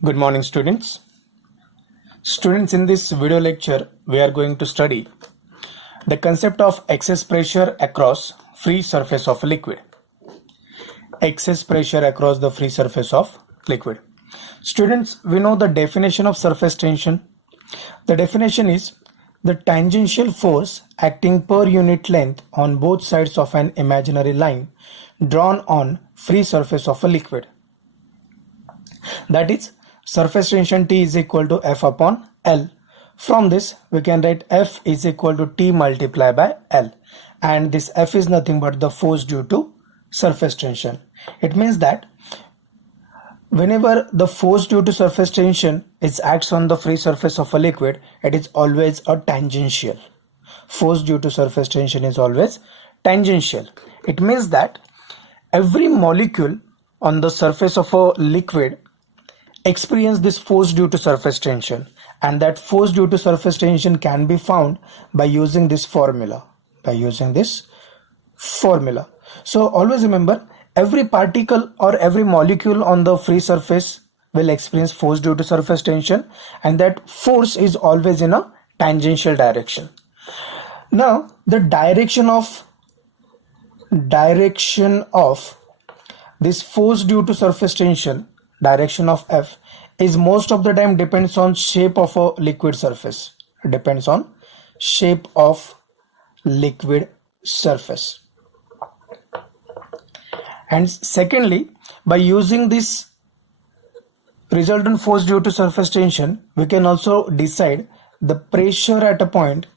Good morning, students. Students, in this video lecture, we are going to study the concept of excess pressure across free surface of a liquid. Excess pressure across the free surface of liquid. Students, we know the definition of surface tension. The definition is the tangential force acting per unit length on both sides of an imaginary line drawn on free surface of a liquid. That is, surface tension T is equal to F upon L. From this, we can write F is equal to T multiplied by L. And this F is nothing but the force due to surface tension. It means that whenever the force due to surface tension acts on the free surface of a liquid, it is always a tangential. Force due to surface tension is always tangential. It means that every molecule on the surface of a liquid experience this force due to surface tension, and that force due to surface tension can be found by using this formula. So always remember, every particle or every molecule on the free surface will experience force due to surface tension, and that force is always in a tangential direction. Now the direction of this force due to surface tension, direction of F, is most of the time depends on shape of a liquid surface. And secondly, by using this resultant force due to surface tension, we can also decide the pressure at a point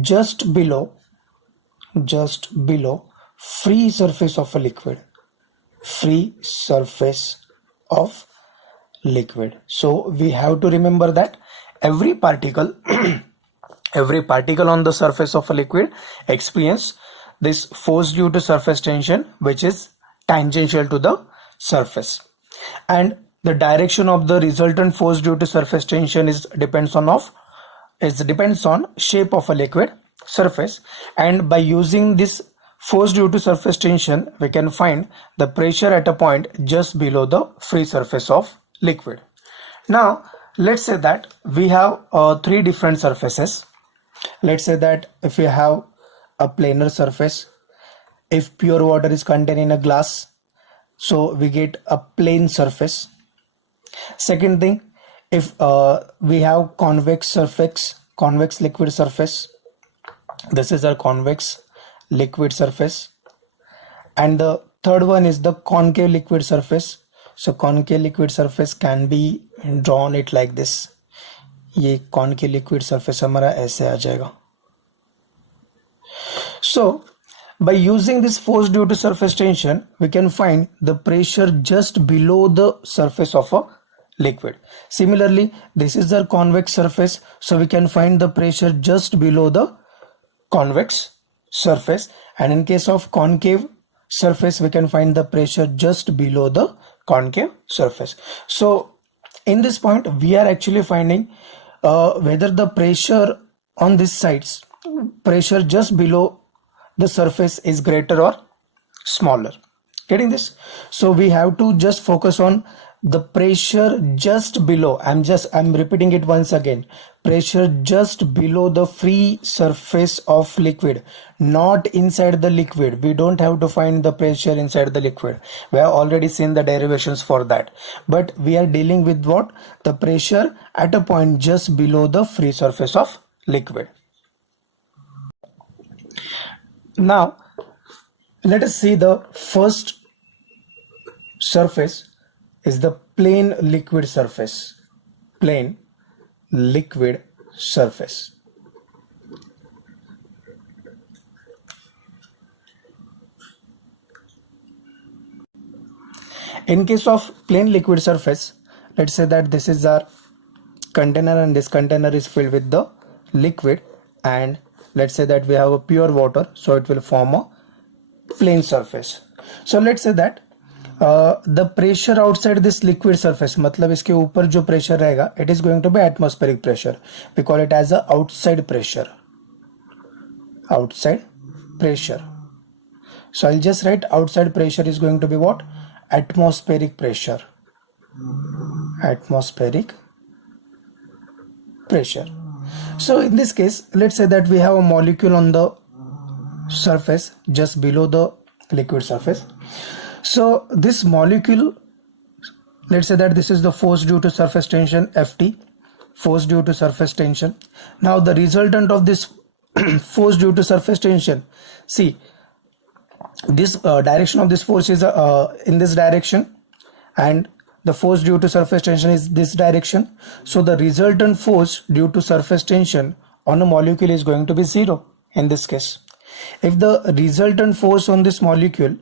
just below free surface of a liquid. So we have to remember that every particle on the surface of a liquid experience this force due to surface tension, which is tangential to the surface, and the direction of the resultant force due to surface tension depends on shape of a liquid surface. And by using this force due to surface tension, we can find the pressure at a point just below the free surface of liquid. Now let's say that we have three different surfaces. Let's say that if we have a planar surface, if pure water is contained in a glass, so we get a plane surface. Second thing, if we have convex liquid surface, this is our convex liquid surface. And the third one is the concave liquid surface. So concave liquid surface can be drawn it like this. ये concave liquid surface हमारा ऐसे आ जाएगा. So by using this force due to surface tension, we can find the pressure just below the surface of a liquid. Similarly, this is the convex surface, so we can find the pressure just below the convex surface, and in case of concave surface, we can find the pressure just below the concave surface. So in this point, we are actually finding whether the pressure on these sides, pressure just below the surface, is greater or smaller. Getting this? So we have to just focus on the pressure just below. I'm repeating it once again. Pressure just below the free surface of liquid, not inside the liquid. We don't have to find the pressure inside the liquid. We have already seen the derivations for that. But we are dealing with what? The pressure at a point just below the free surface of liquid. Now, let us see the first surface is the plane liquid surface. In case of plane liquid surface, let's say that this is our container and this container is filled with the liquid, and let's say that we have a pure water, so it will form a plane surface. So let's say that the pressure outside this liquid surface, मतलब इसके ऊपर जो pressure रहेगा, it is going to be atmospheric pressure. We call it as a outside pressure. So I'll just write outside pressure is going to be what? Atmospheric pressure. Atmospheric pressure. So in this case, let's say that we have a molecule on the surface just below the liquid surface. So this molecule, let's say that this is the force due to surface tension, Ft, force due to surface tension. Now the resultant of this force due to surface tension, see, this direction of this force is in this direction, and the force due to surface tension is this direction. So the resultant force due to surface tension on a molecule is going to be 0 in this case. If the resultant force on this molecule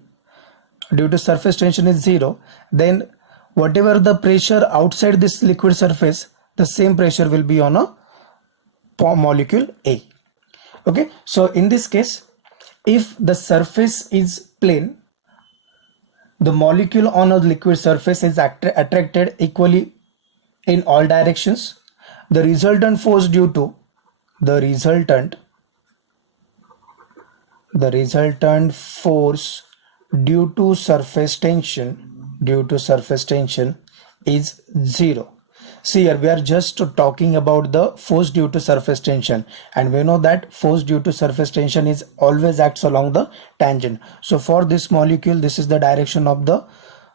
due to surface tension is 0, then whatever the pressure outside this liquid surface, the same pressure will be on a molecule A. Okay, so in this case, if the surface is plane, the molecule on a liquid surface is attracted equally in all directions. The resultant force due to force due to surface tension is 0. See here, we are just talking about the force due to surface tension, and we know that force due to surface tension is always acts along the tangent. So for this molecule, this is the direction of the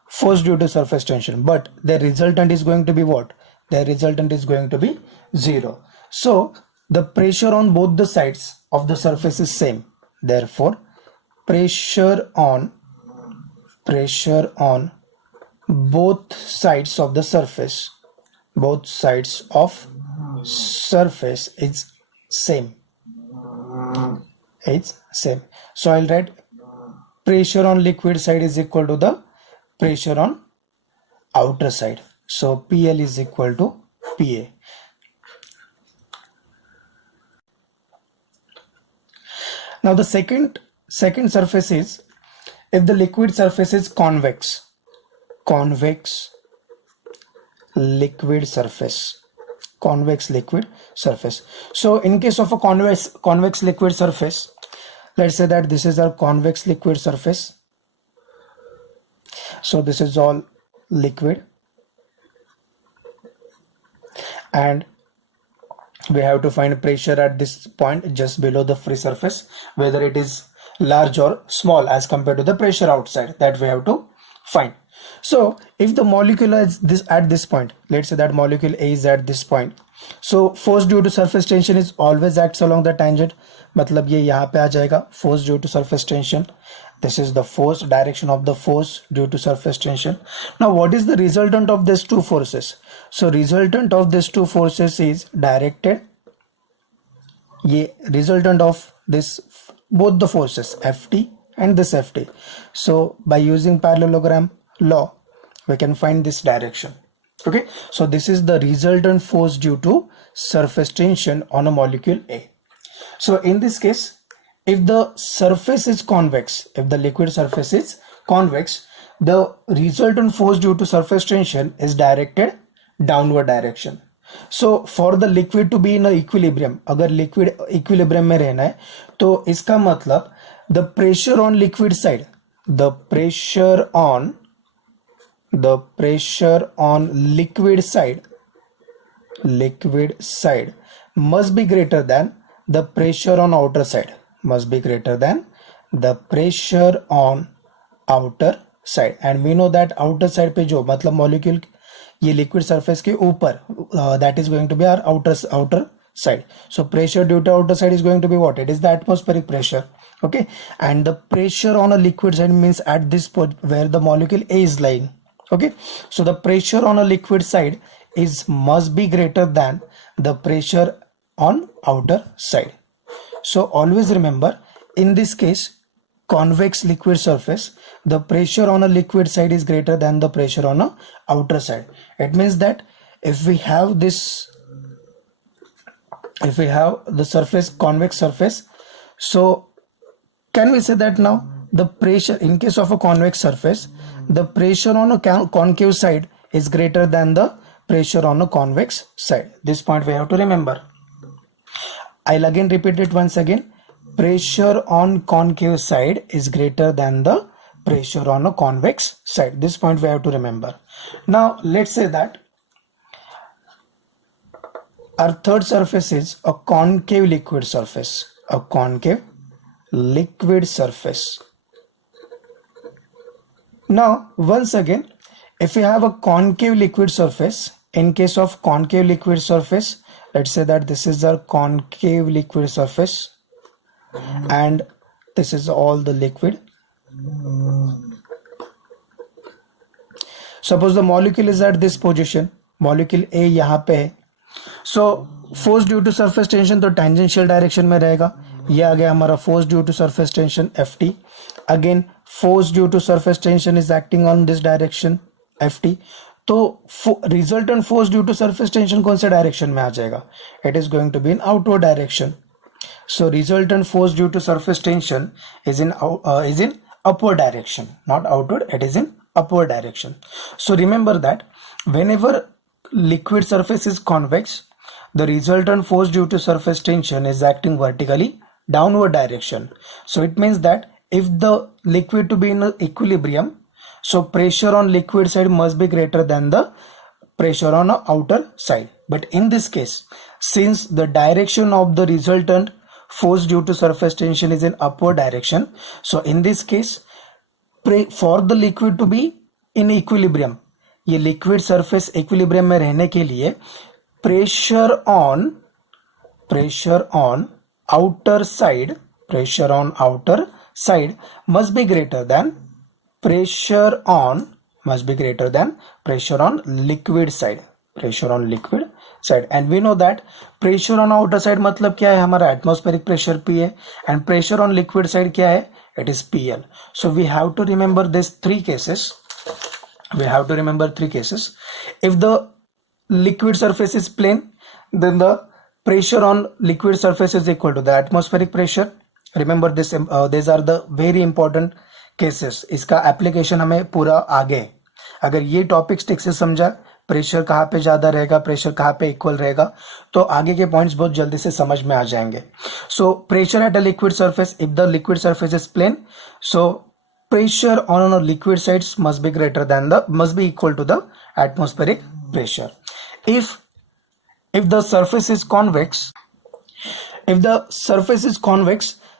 force due to surface tension, but the resultant is going to be what? The resultant is going to be 0. So the pressure on both the sides of the surface is same. Therefore, pressure on both sides of the surface, is same. It's same. So I'll write pressure on liquid side is equal to the pressure on outer side. So PL is equal to PA. Now the second surface is if the liquid surface is convex liquid surface. So in case of a convex liquid surface, let's say that this is our convex liquid surface. So this is all liquid, and we have to find pressure at this point just below the free surface, whether it is large or small as compared to the pressure outside, that we have to find. So if the molecule is at this point, let's say that molecule A is at this point, so force due to surface tension is always acts along the tangent. मतलब ये यहाँ पे आ जाएगा, force due to surface tension. This is the force, direction of the force due to surface tension. Now what is the resultant of these two forces? So resultant of these two forces is directed. ये resultant of this both the forces Ft and this Ft. So by using parallelogram law, we can find this direction. Okay, so this is the resultant force due to surface tension on a molecule A. So in this case, if the surface is convex, if the liquid surface is convex, the resultant force due to surface tension is directed downward direction. So for the liquid to be in a equilibrium, अगर liquid equilibrium में रहना है, तो इसका मतलब the pressure on liquid side, the pressure on liquid side must be greater than the pressure on outer side, and we know that outer side पे जो मतलब molecule ये liquid surface के ऊपर, that is going to be our outer side. So pressure due to outer side is going to be what? It is the atmospheric pressure. Okay, and the pressure on a liquid side means at this point where the molecule A is lying. Okay, so the pressure on a liquid side must be greater than the pressure on outer side. So always remember, in this case, convex liquid surface, the pressure on a liquid side is greater than the pressure on a outer side. It means that if we have the surface, convex surface, so can we say that now the pressure in case of a convex surface, the pressure on a concave side is greater than the pressure on a convex side. This point we have to remember. I'll again repeat it once again. pressure on concave side is greater than the pressure on a convex side. This point we have to remember. Now let's say that our third surface is a concave liquid surface. A concave liquid surface. Now once again, if we have a concave liquid surface, in case of concave liquid surface, let's say that this is our concave liquid surface and this is all the liquid. Suppose the molecule is at this position, molecule A यहाँ पे है, so force due to surface tension तो tangential direction में रहेगा. ये आ गया हमारा force due to surface tension Ft. Again force due to surface tension is acting on this direction Ft. तो resultant force due to surface tension कौन से direction में आ जाएगा? It is going to be in outward direction. So resultant force due to surface tension is in upward direction, not outward. It is in upward direction. So remember that whenever liquid surface is convex, the resultant force due to surface tension is acting vertically downward direction. So it means that if the liquid to be in equilibrium, so pressure on liquid side must be greater than the pressure on the outer side. But in this case, since the direction of the resultant force due to surface tension is in upward direction, so in this case, for the liquid to be in equilibrium, ये liquid surface equilibrium में रहने के लिए pressure on outer side must be greater than pressure on liquid side. And we know that pressure on outer side मतलब क्या है? हमारा atmospheric pressure P है, and pressure on liquid side क्या है? It is PL. So we have to remember these three cases. If the liquid surface is plane, then the pressure on liquid surface is equal to the atmospheric pressure. Remember this. These are the very important cases. इसका application हमें पूरा आगे. अगर ये topics ठीक से समझा, pressure कहाँ पे ज्यादा रहेगा, प्रेशर कहाँ पे इक्वल रहेगा, तो आगे के पॉइंट्स बहुत जल्दी से समझ में आ जाएंगे. So pressure at a liquid surface, if the liquid surface is plane, so pressure on a liquid sides must be equal to the atmospheric pressure. If the surface is convex,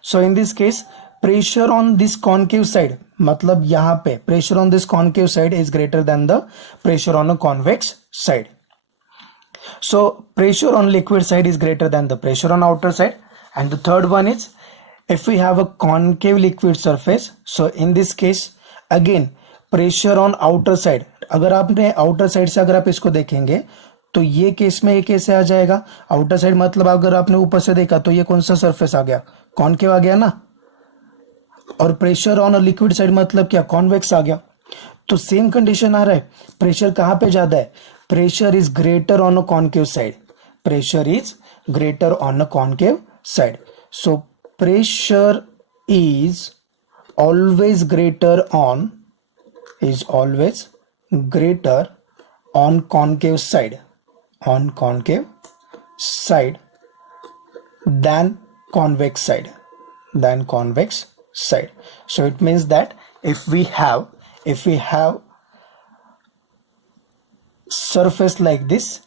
so in this case pressure on this concave side, मतलब यहाँ पे pressure on this concave side is greater than the pressure on a convex side. So pressure on liquid side is greater than the pressure on outer side. And the third one is, if we have a concave liquid surface, so in this case again pressure on outer side. अगर आपने outer side से अगर आप इसको देखेंगे तो ये case में ये कैसे आ जाएगा? outer side मतलब अगर आपने ऊपर से देखा तो ये कौन सा surface आ गया? concave आ गया ना. और pressure on a liquid side मतलब क्या? convex आ गया. तो सेम कंडीशन आ रहा है. प्रेशर कहाँ पे ज्यादा है? Pressure is greater on a concave side. So pressure is always greater on concave side than convex side. So it means that if we have surface like this,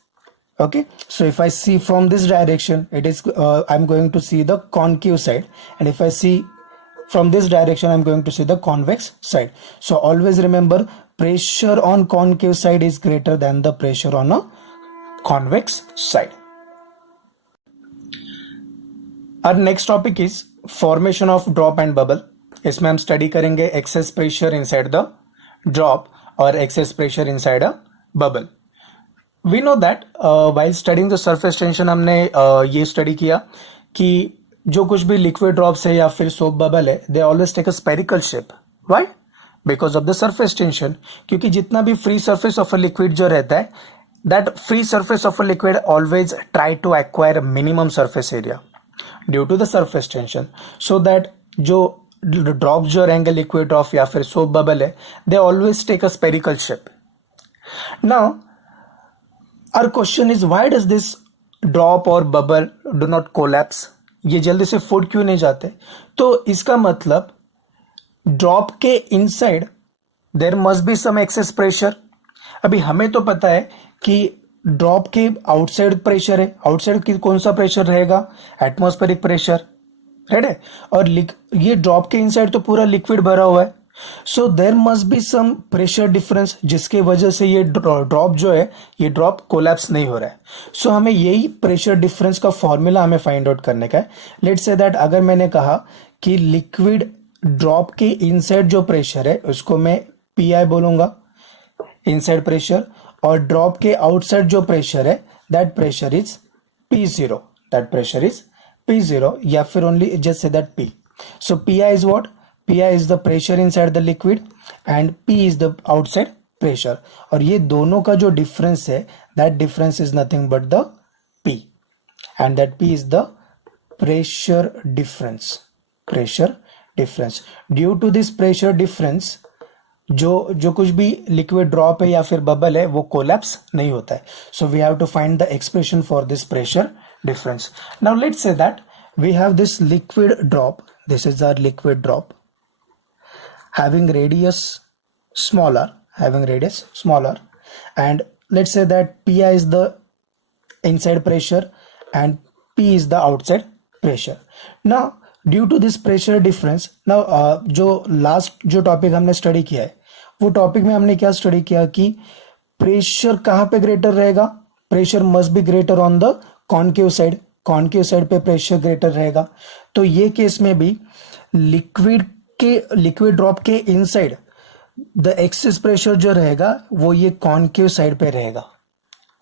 okay, so if I see from this direction, it is I'm going to see the concave side, and if I see from this direction, I'm going to see the convex side. So always remember, pressure on concave side is greater than the pressure on a convex side. Our next topic is formation of drop and bubble. इसमें हम study करेंगे excess pressure inside the drop और excess pressure inside a bubble. We know that while studying the surface tension हमने ये study किया कि जो कुछ भी liquid drops है या फिर soap bubble है, they always take a spherical shape. Why? Because of the surface tension. क्योंकि जितना भी free surface of a liquid जो रहता है, that free surface of a liquid always try to acquire minimum surface area due to the surface tension, so that जो drop जो रहेंगे liquid drop या फिर सोप बबल है, they always take a spherical shape. Now our question is, why does this drop और bubble do not collapse? ये जल्दी से फुट क्यों नहीं जाते? तो इसका मतलब ड्रॉप के inside there must be some excess pressure. अभी हमें तो पता है कि ड्रॉप के आउटसाइड प्रेशर है, आउटसाइड की कौन सा प्रेशर रहेगा? एटमॉस्फेरिक प्रेशर, राइट है। और ये ड्रॉप के इनसाइड तो पूरा लिक्विड भरा हुआ है, so there must be some pressure difference, जिसके वजह से ये ड्रॉप जो है, ये ड्रॉप कोलैप्स नहीं हो रहा है। सो हमें यही प्रेशर डिफरेंस का फॉर्मूला हमें फाइंड आउट करने का है। लेट्स से दैट अगर मैंने कहा कि लिक्विड ड्रॉप के इनसाइड जो प्रेशर है उसको मैं पी बोलूंगा, इनसाइड प्रेशर, और ड्रॉप के आउटसाइड जो प्रेशर है that pressure is P0, that pressure is P0, या फिर only just say that P. So Pi is what? Pi is the pressure inside the liquid and P is the outside pressure. और ये दोनों का जो difference है that difference is nothing but the P, and that P is the pressure difference. Pressure difference. Due to this pressure difference, जो कुछ भी liquid drop है या फिर बबल है वो कोलैप्स नहीं होता है. So we have to find the expression for this pressure difference. Now let's say that we have this liquid drop. This is our liquid drop having radius smaller, and let's say that Pi is the inside pressure and P is the outside pressure. Now due to this pressure difference, now जो last जो topic हमने study किया है वो topic में हमने क्या study किया कि प्रेशर कहाँ पे ग्रेटर रहेगा? Pressure must be greater on the concave side. Concave side पे प्रेशर ग्रेटर रहेगा. तो ये केस में भी लिक्विड ड्रॉप के इनसाइड द एक्सेस प्रेशर जो रहेगा वो ये कॉन्केव साइड पे रहेगा.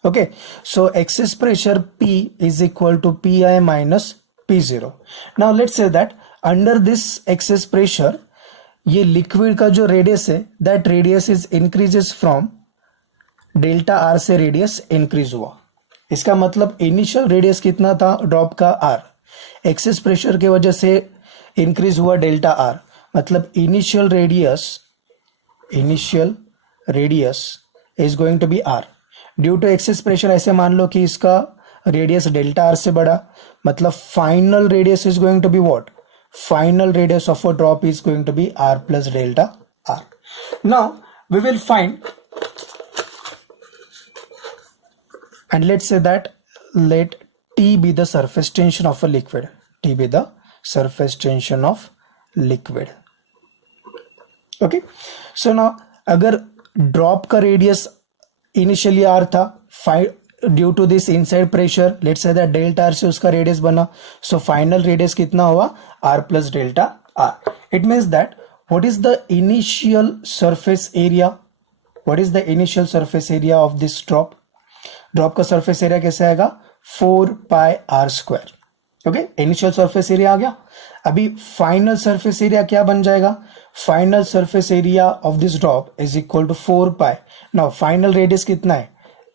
Okay, so excess pressure P is equal to Pi minus P0. Now let's say that under this excess pressure ये लिक्विड का जो रेडियस है that radius is increases from delta R से रेडियस इंक्रीज हुआ. इसका मतलब इनिशियल रेडियस कितना था ड्रॉप का? R. एक्सेस प्रेशर की वजह से इंक्रीज हुआ डेल्टा R. मतलब initial radius is going to be R. Due to excess pressure ऐसे मान लो कि इसका रेडियस डेल्टा R से बड़ा, मतलब final radius is going to be what? Final radius of a drop is going to be R plus delta R. Now we will find, and let's say that let T be the surface tension of a liquid. T be the surface tension of liquid. Okay, so now अगर drop का radius initially R था, due to this inside pressure let's say that delta R से उसका radius बना, so final radius कितना हुआ? R plus delta R. It means that what is the initial surface area? What is the initial surface area of this drop? Drop का surface area कैसे आएगा? 4 pi R square. Okay, initial surface area आ गया. अभी final surface area क्या बन जाएगा? Final surface area of this drop is equal to 4 pi. Now final radius कितना है?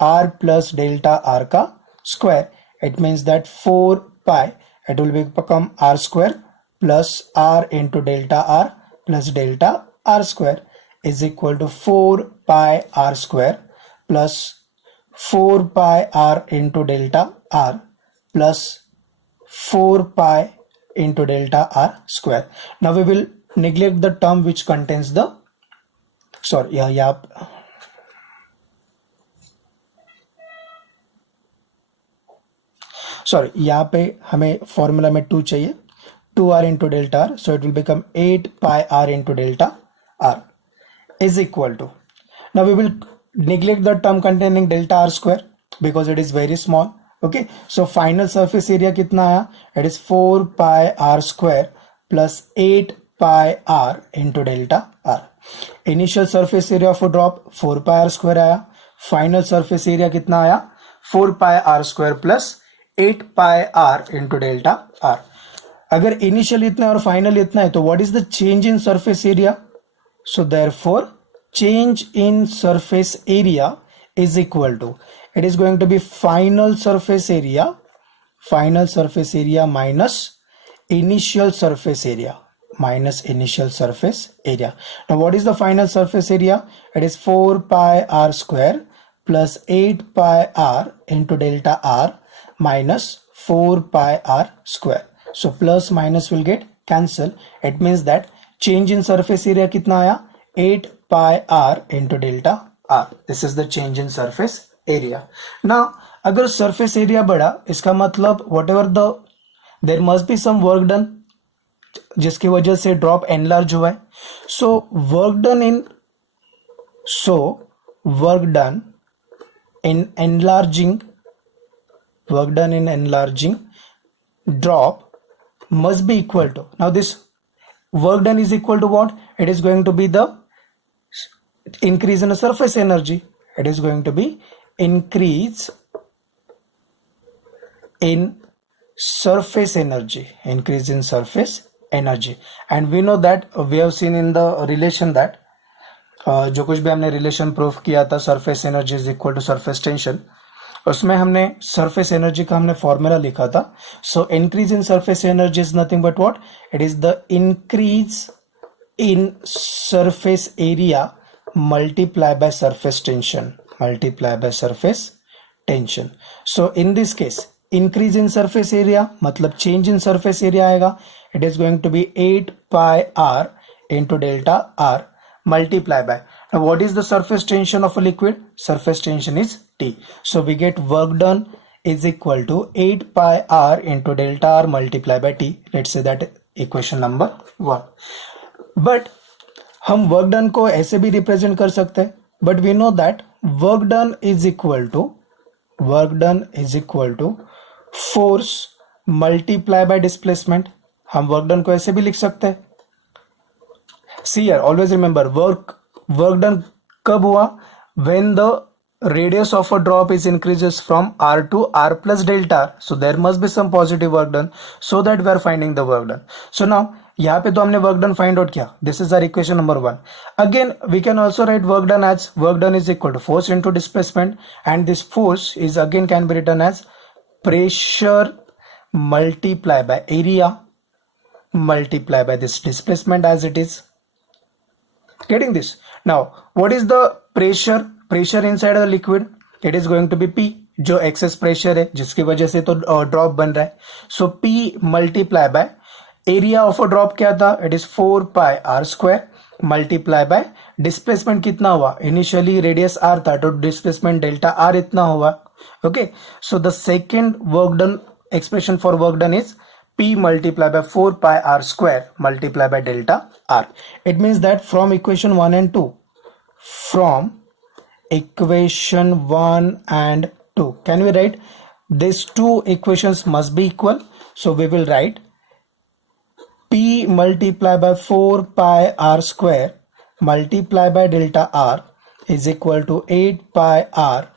R प्लस डेल्टा R का square. It means that 4 pi it will become R square plus R into delta R plus delta R square is equal to 4 pi R square plus 4 pi R into delta R plus 4 pi into delta R square. Now we will neglect the term which contains the, sorry, यहाँ पे हमें formula में 2 चाहिए. 2R into delta R, so it will become 8 pi R into delta R is equal to, now we will neglect the term containing delta R square because it is very small. Okay, so final surface area कितना आया? It is 4 pi R square plus 8 pi R into delta R. Initial surface area of a drop 4 pi R square आया. Final surface area कितना आया? 4 pi R square plus 8 pi R into delta R. अगर initial इतना और final इतना है तो what is the change in surface area? So therefore change in surface area is equal to, it is going to be final surface area minus initial surface area. Now what is the final surface area? It is 4 pi R square plus 8 pi R into delta R minus 4 pi R square. So plus minus will get cancel. It means that change in surface area कितना आया 8 pi r into delta r. This is the change in surface area. Now अगर surface area बढ़ा इसका मतलब whatever the there must be some work done जिसकी वजह से drop enlarge हुआ है. So work done in enlarging drop must be equal to, now this work done is equal to what? It is going to be the increase in the surface energy. It is going to be increase in surface energy, and we know that we have seen in the relation that जो कुछ भी हमने relation proof किया था surface energy is equal to surface tension, उसमें हमने surface energy का हमने फॉर्मूला लिखा था. So increase in surface energy is nothing but what? It is the increase in surface area multiply by surface tension. So in this case increase in surface area मतलब change in surface area आएगा. It is going to be 8 pi r into delta r multiply by, now what is the surface tension of a liquid? Surface tension is T. So we get work done is equal to 8 pi r into delta r multiply by T. Let's say that equation number 1. But हम work done को ऐसे भी represent कर सकते हैं, but we know that work done is equal to force multiply by displacement. हम work done को ऐसे भी लिख सकते हैं. See here, always remember work done कब हुआ? When the radius of a drop is increases from r to r plus delta r. So there must be some positive work done, so that we are finding the work done. So now यहाँ पे तो हमने work done find out किया. This is our equation number 1. Again we can also write work done as work done is equal to force into displacement, and this force is again can be written as pressure multiply by area multiply by this displacement as it is. Getting this? Now what is the pressure inside the liquid? It is going to be P, जो excess pressure है जिसकी वजह से तो drop बन रहा है. So P multiply by area of a drop क्या था? It is 4 pi r square multiply by displacement कितना हुआ? Initially radius r था तो displacement delta r इतना हुआ. Okay, so the second work done expression for work done is P multiplied by 4 pi r square multiplied by delta r. It means that from equation 1 and 2, can we write these two equations must be equal? So we will write P multiplied by 4 pi r square multiplied by delta r is equal to 8 pi r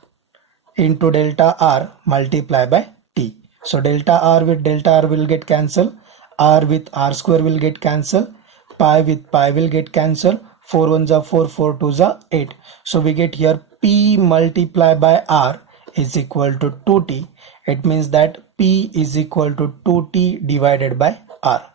into delta r multiplied by T. So delta r with delta r will get cancelled, r with r square will get cancelled, pi with pi will get cancelled, 4 1s are 4, 4 2s are 8. So we get here P multiplied by r is equal to 2T. It means that P is equal to 2T divided by r.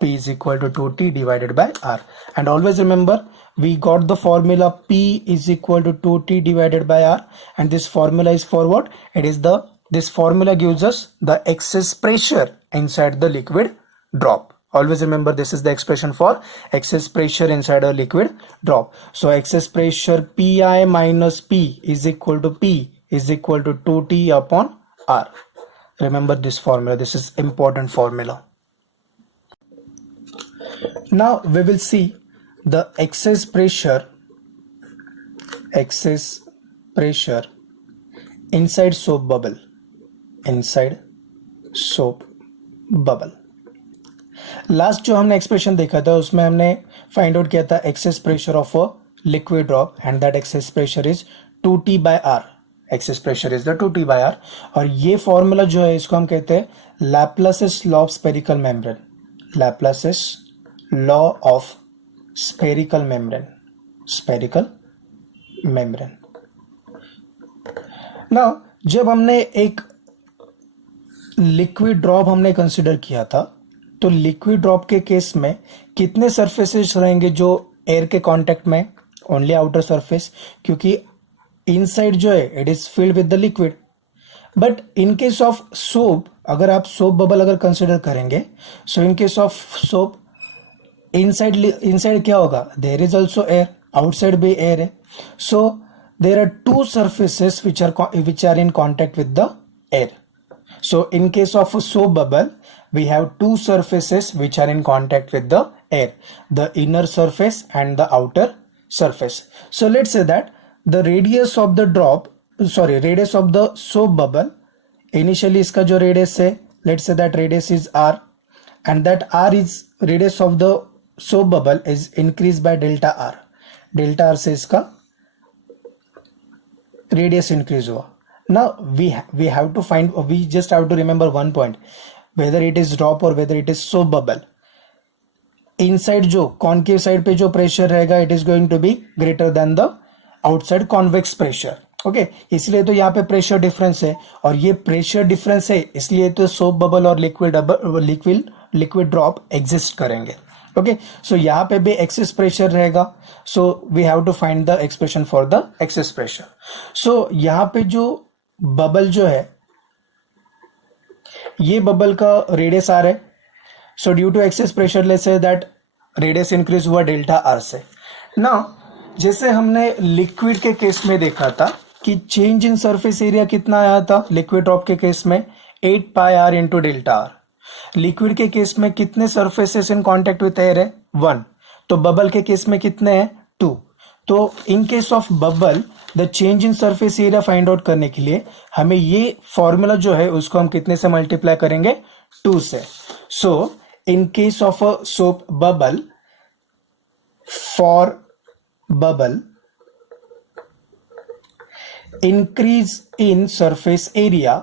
P is equal to 2T divided by r. And always remember we got the formula P is equal to 2T divided by r, and this formula is for what? This formula gives us the excess pressure inside the liquid drop. Always remember this is the expression for excess pressure inside a liquid drop. So excess pressure Pi minus P is equal to 2T upon R. Remember this formula. This is important formula. Now we will see the excess pressure inside soap bubble. Last जो हमने expression देखा था उसमें हमने find out किया था excess pressure of a liquid drop, and that excess pressure is 2T by R. Excess pressure is the 2T by R. और ये फॉर्मूला जो है इसको हम कहते हैं Laplace's law of spherical membrane. Laplace's law of spherical membrane. Now जब हमने एक लिक्विड ड्रॉप हमने कंसिडर किया था तो लिक्विड ड्रॉप के केस में कितने सरफेसेस रहेंगे जो एयर के कांटेक्ट में? ओनली आउटर सरफेस, क्योंकि इनसाइड जो है it is filled with the liquid. But in case of soap, अगर आप सोप बबल अगर कंसिडर करेंगे, so in case of soap inside क्या होगा, there is also air, outside भी एयर है. So there are two surfaces which are in contact with the air. So in case of a soap bubble, we have two surfaces which are in contact with the air, the inner surface and the outer surface. So let's say that the radius of the radius of the soap bubble, initially इसका जो radius है, let's say that radius is r, and that r is radius of the soap bubble is increased by delta r. delta r से इसका radius increase हुआ. Now we have to find, we just have to remember one point, whether it is drop or whether it is soap bubble, inside जो concave side पे जो pressure रहेगा, it is going to be greater than the outside convex pressure. Okay इसलिए तो यहाँ पे pressure difference है, और ये प्रेशर डिफरेंस है, इसलिए तो सोप बबल और लिक्विड ड्रॉप एग्जिस्ट करेंगे. ओके सो यहाँ पे भी एक्सेस प्रेशर रहेगा. So we have to find the expression for the excess pressure. So यहाँ पे जो बबल जो है, ये बबल का रेडियस आर है. So due to excess pressure let's say that radius increase हुआ डेल्टा आर से. नाउ जैसे हमने लिक्विड के केस में देखा था कि चेंज इन सरफेस एरिया कितना आया था लिक्विड ड्रॉप के केस में, 8 pi R into delta R. Liquid के केस में कितने surfaces in contact with air है, 1. तो बबल के केस में कितने हैं, 2. तो इन case of bubble the change in surface area find out करने के लिए हमें ये फॉर्मूला जो है उसको हम कितने से मल्टीप्लाई करेंगे, 2 से. So in case of a soap bubble, for bubble, increase in surface area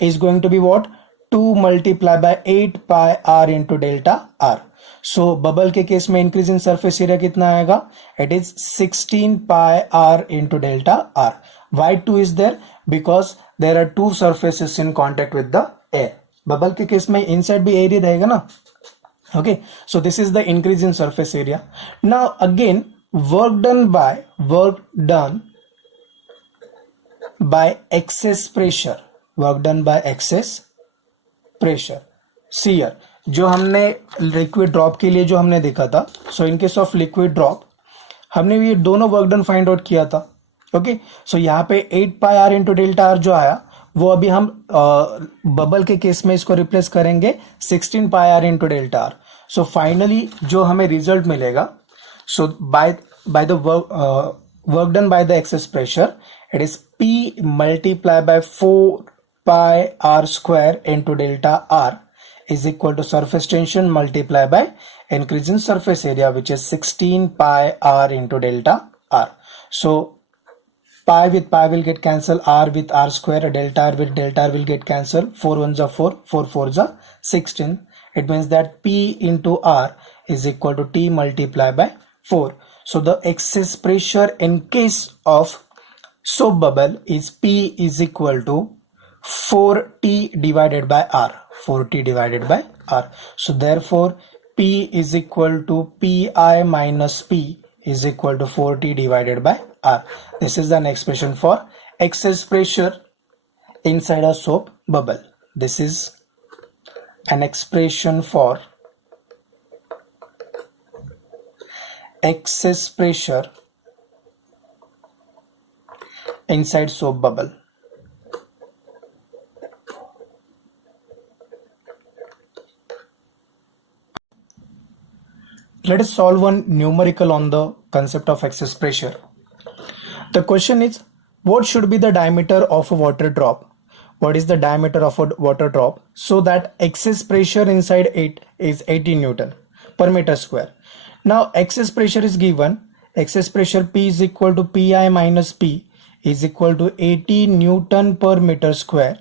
is going to be what, 2 multiplied by 8 pi r into delta r. So bubble के केस में increase in surface area कितना आएगा, it is 16 pi r into delta r. Why 2 is there, because there are two surfaces in contact with the air. bubble के case में inside भी area रहेगा ना. Okay, so this is the increase in surface area. Now again work done by excess pressure, see here जो हमने liquid drop के लिए जो हमने देखा था. So in case of liquid drop हमने ये दोनों वर्क डन फाइंड आउट किया था. ओके सो यहाँ पे 8 pi R into delta are जो आया वो अभी हम बबल के केस में इसको रिप्लेस करेंगे 16 pi R into delta R. So finally जो हमें रिजल्ट मिलेगा, so by the work done by the excess pressure, it is P multiply by 4 pi R square into delta R is equal to surface tension multiplied by increase in surface area, which is 16 pi r into delta r. So pi with pi will get cancelled, r with r square, delta r with delta r will get cancelled, 4 ones are 4, 4 fours are 16. It means that P into r is equal to T multiplied by 4. So the excess pressure in case of soap bubble is P is equal to 4T divided by R. 4T divided by R. So therefore P is equal to Pi minus P is equal to 4T divided by R. This is an expression for excess pressure inside a soap bubble. This is an expression for excess pressure inside soap bubble. Let us solve one numerical on the concept of excess pressure. The question is, what should be the diameter of a water drop? What is the diameter of a water drop so that excess pressure inside it is 80 Newton per meter square? Now excess pressure is given. Excess pressure P is equal to Pi minus P is equal to 80 Newton per meter square,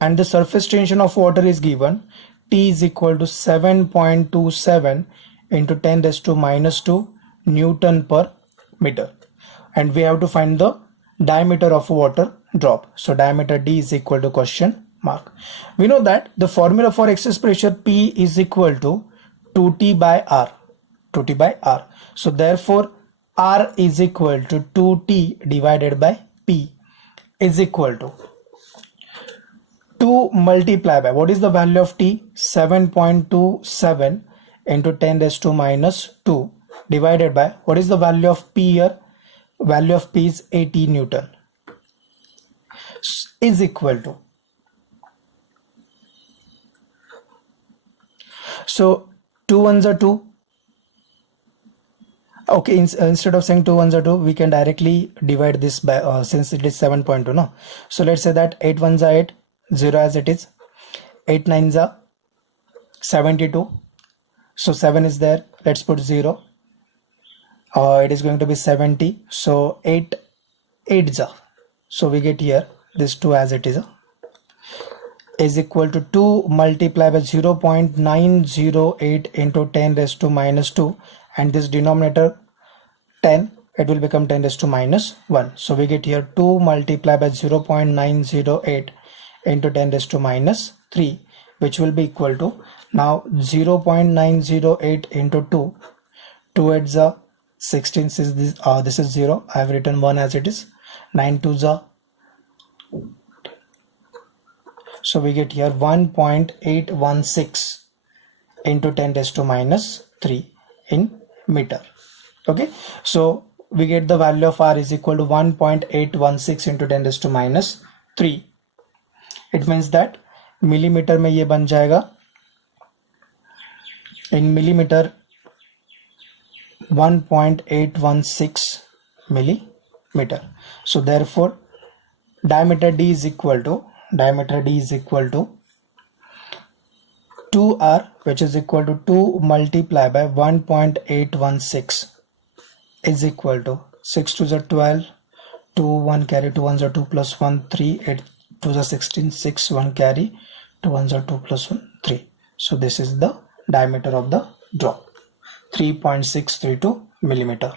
and the surface tension of water is given. T is equal to 7.27 into 10 raised to minus 2 Newton per meter, and we have to find the diameter of a water drop. So diameter D is equal to question mark. We know that the formula for excess pressure P is equal to 2T by R. 2T by R. So therefore R is equal to 2T divided by P. is equal to 2 multiply by, what is the value of T? 7.27 into 10 raised to minus 2 divided by, what is the value of P here? Value of P is 80 Newton, is equal to, so 2 ones are 2. Okay, instead of saying 2 ones are 2, we can directly divide this by, since it is 7.2, no? So let's say that 8 ones are 8, 0 as it is, 8 nines are 72, so 7 is there, let's put 0, it is going to be 70, so 8 8s are, so we get here this 2 as it is equal to 2 multiplied by 0.908 into 10 raised to minus 2, and this denominator 10, it will become 10 raised to minus 1. So we get here 2 multiplied by 0.908 into 10 raised to minus 3, which will be equal to, now 0.908 into 2, 2 8s are 16, since this is 0, I have written 1 as it is, 9 2s are, so we get here 1.816 into 10 raised to minus 3 in meter. Okay, so we get the value of R is equal to 1.816 into 10 raised to minus 3. It means that millimeter में ये बन जाएगा, in millimeter 1.816 millimeter. So therefore diameter D is equal to 2R, which is equal to 2 multiplied by 1.816 is equal to 6 2s are 12, 2 1 carry, 2 1s are 2 plus 1 3, 8 2s are 16, 6 1 carry, 2 1s are 2 plus 1 3. So this is the diameter of the drop, 3.632 millimeter.